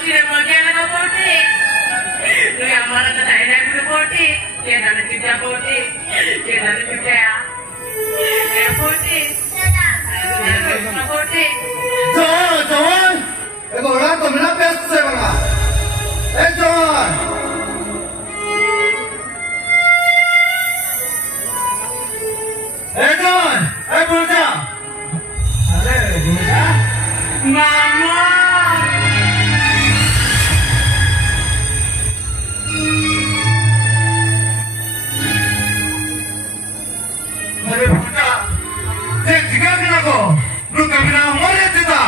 sila magkaya na porti. Nung yung mga tatay na yung porti. Kaya na nagkita porti. Kaya na nagkita ya. Kaya porti. Kaya na nagkita porti. John! Eko orang to mina best se banga. John! John! Bulja! Are, Bulja? Mama! Are, Bulja! Tiga ko! Lu kami na mori tita!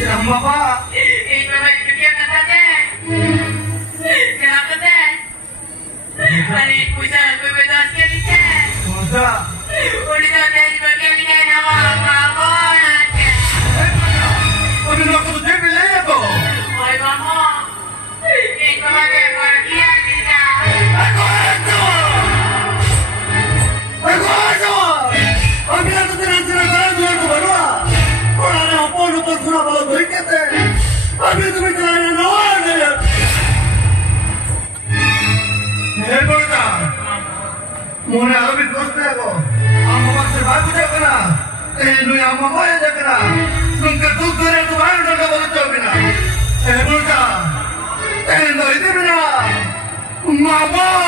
Ya Mama! Ito ba yung bigyan ka tate? Kenapa tate? Hari puja, bebedas ke lice? Bulja! Udah dari bagian ini nama mama nanti. Kami na ako to bile ko! Oi mama, ito ba yung bagian kita? Kami na to tinatiragan doon ko ba? Wala na ako no por sura balo doy kete. Kami to bitala na nawan na. Hey Bulja! Muna abi doste ko. Ang mga sababu ja kana. Enu ya mama ya ja kana. Nung kaduk dore to bayo na balo chobina. Hey Bulja! Enu ide bina. Mama!